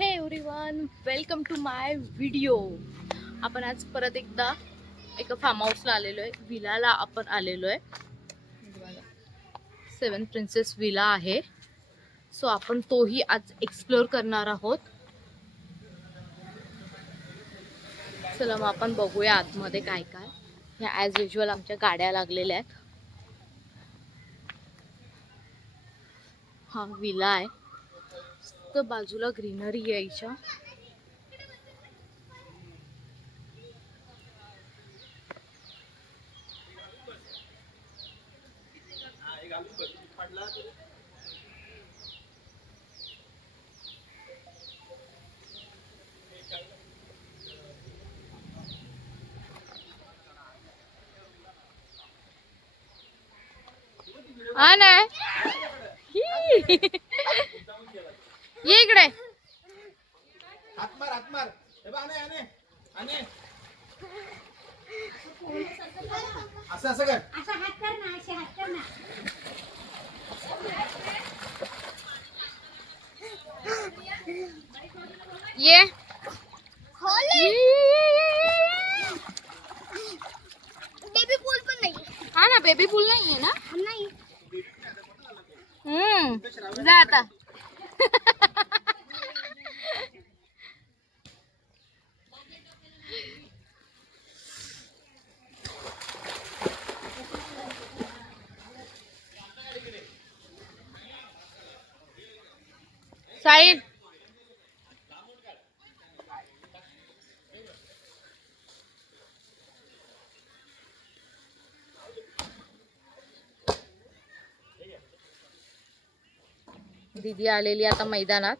हे everyone, welcome to my video. आपण आज परत एकदा एका फार्म हाऊसला आलेलो आहे. विलाला आपण आलेलो आहे. सेवन प्रिन्सेस विला आहे. सो आपण तोही आज एक्सप्लोर करणार आहोत. चला मग आपण बघूया आतमध्ये काय काय. ह्या ॲज युजल आमच्या गाड्या लागलेल्या आहेत. हा विला आहे. तर बाजूला ग्रीनरी यायच्या. हा नाही ये इकडे. असं कर. ये बेबी पूल पण नाही. हा ना, बेबी पूल नाहीये ना. नाही. जा आता. साहिल दीदी आलेली आता मैदानात.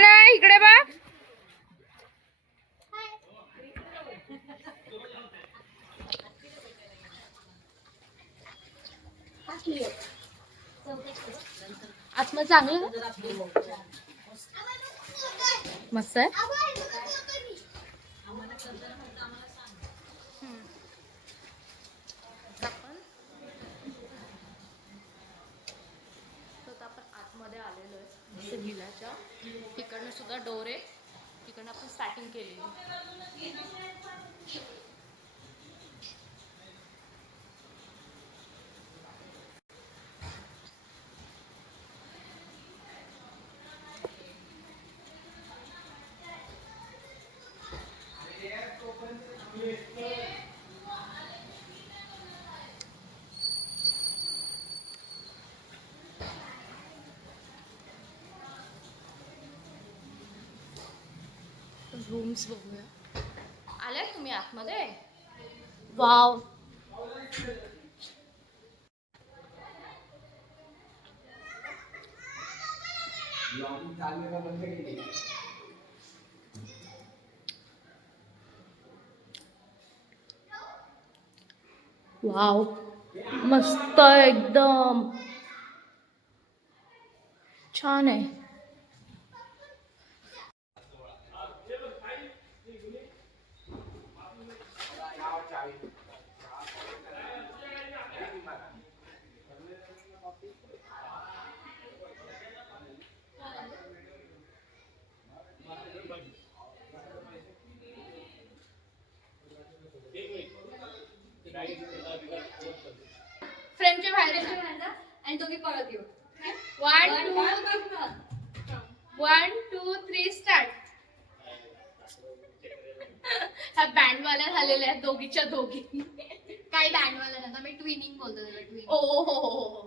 ना इकडे बा. आत्मा चांगलं मस्त आहे. आपण आतमध्ये आलेलो आहे विलाच्या. तिकडनं सुद्धा डोर आहे. तिकडनं आपण स्टार्टिंग केली. रूम्स बघूया. आलाय तुम्ही आतमध्ये. वाव. वाव मस्त एकदम छान आहे. फ्रेंडच्या बाहेर आणि तुम्ही पळत येऊ. 1 2 3 स्टार्ट. ह्या बँडवाल्या झालेल्या आहेत दोघीच्या दोघी. काही बँडवाला नव्हता. मी ट्विनिंग बोलतो त्याला ट्विनिंग. ओ हो हो हो हो.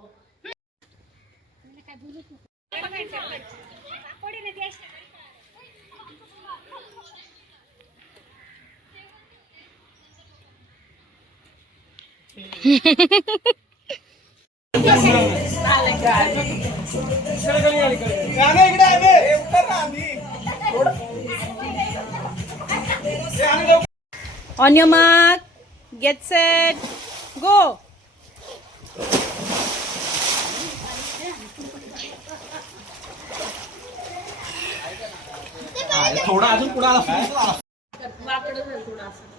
On your mark, get set, go. थोडा अजून पुढे आला वाकडं झालं थोडं असं.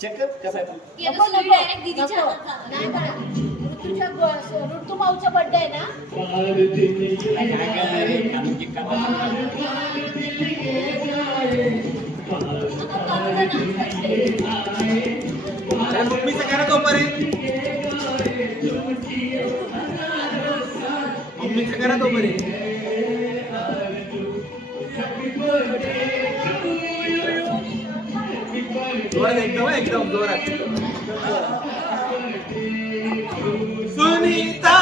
चेक कर कसं आहे ती आता सुरी direct दीदीच्या हातात जाणार. ऋतुमाऊचा बर्थडे आहे ना. मम्मीचं करा तो बरे मम्मीचं करा तो बरे जोरात एकदम जोरात सुनीता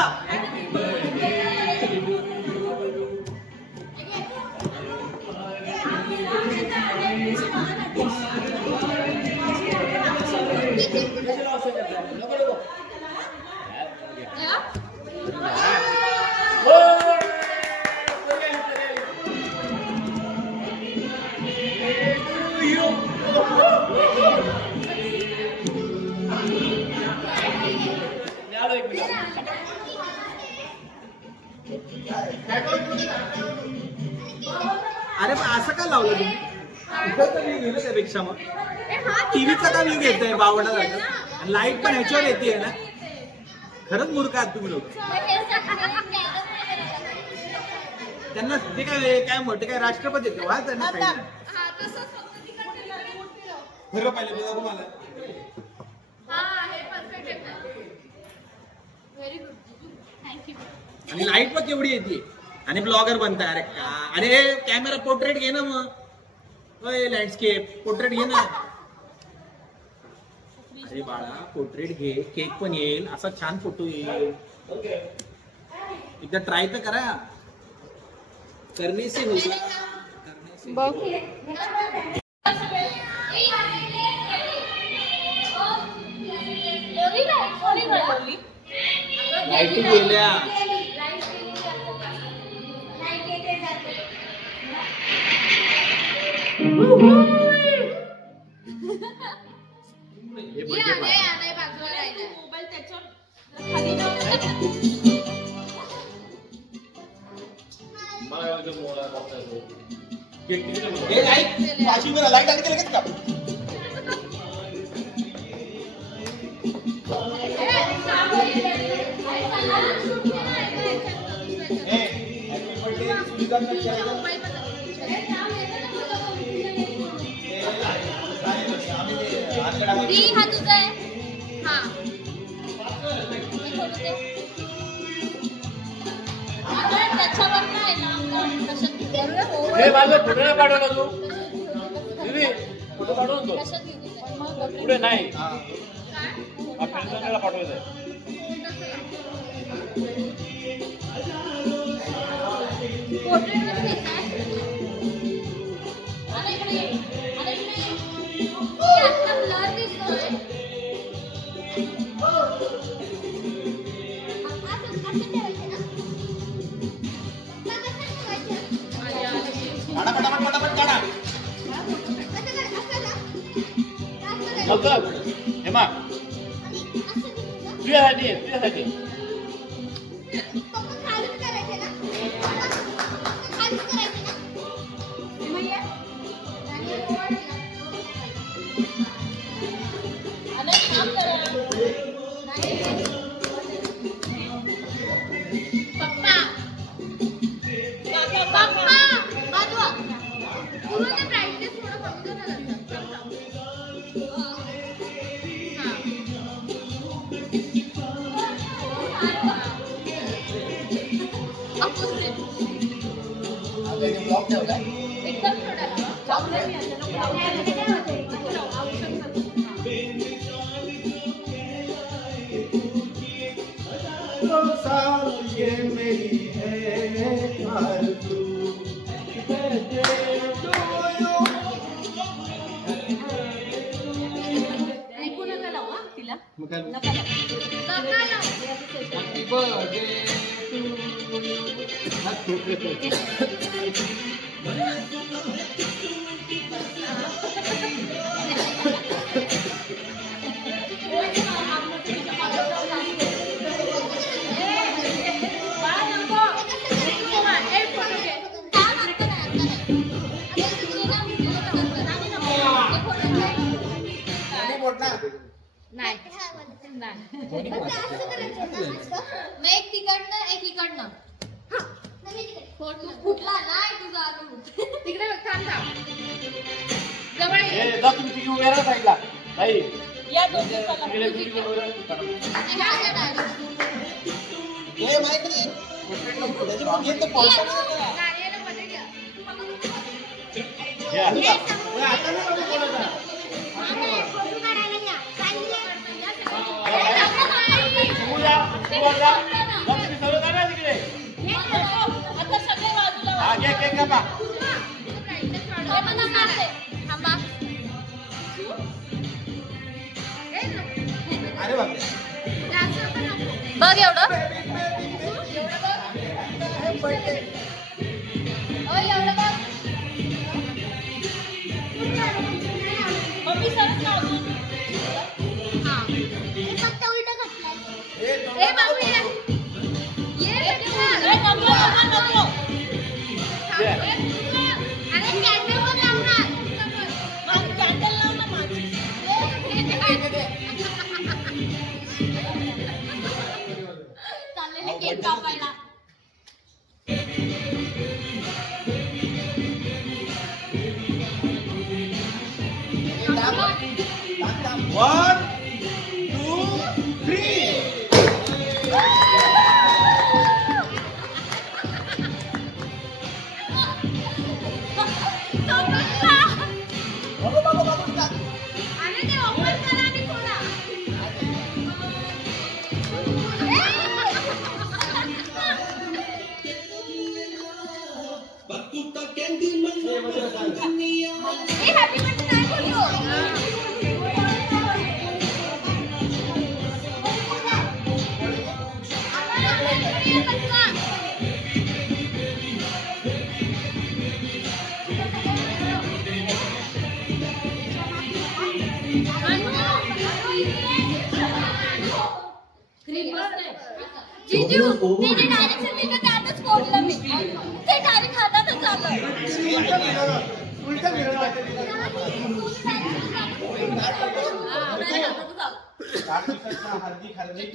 अरे पण असं का लावलं तुम्ही इकडचा व्ह्यू गेलं त्यापेक्षा मग टीव्हीचा का व्ह्यू घेताय बावडा जातं लाईट पण ह्याच्यावर येते ना खरंच मूर्ख आहात तुम्ही लोक त्यांना ते काय मोठे काय राष्ट्रपती येते वा त्यांना खरं पाहिलं तुझा तुम्हाला आणि लाईट पण केवढी येते आणि ब्लॉगर बनताय अरे का अरे कॅमेरा पोर्ट्रेट घे ना मग लँडस्केप पोर्ट्रेट घे ना अरे बाळा पोर्ट्रेट घे केक पण येईल असा छान फोटो येईल एकदा ट्राय तर करा करणे से होगा बघ लाईट गेल्या लाईट आली लगेच का हा तुझा आहे हा त्याच्यावर नाही पाठवला तू दीदी फोटो पाठवून तो पुढे नाही आपल्याला पाठवायचं आहे हेमा तुझ्यासाठी ये मेरी है आरज़ू ऐकू नका लावू हा. तिला मग काय नका लावू. नाही मग एक तिकडनं एक इकडनं फुटला नाही तुझा अजून. तिकडे बघ, थांब थांब जवळ ये. ए, जा तुम्ही तिघी उभे राहा साईडला. ताई, या दोघी चला. तिकडे तुम्ही उभे राहा. नारिયેळ मध्ये घ्या. घ्या. समोर जा, समोर जा. जा तुम्ही सर्व जा ना तिकडे. आता सगळे बाजूला हा, घे, घे, घे, बा. अरे बापरे बघ एवढं मम्मी सरच ना अजून. ए बाबू ये ये ए, नको, नको, नको. घे. अरे कॅन्डल वर लावणार मग कॅन्डल लाव ना माझी. चाललेले केक कापायला. वन टू थ्री अरे ते ओपन करा आणि खोला ए हॅपी बर्थडे नाही बोललो जीजू तिने डायरेक्ट तिने त्यातच फोडलं मी ते डायरेक्ट हातातच आलं. उलट मिळवलं हा, direct हातातच आलं. हार्दिक हार्दिक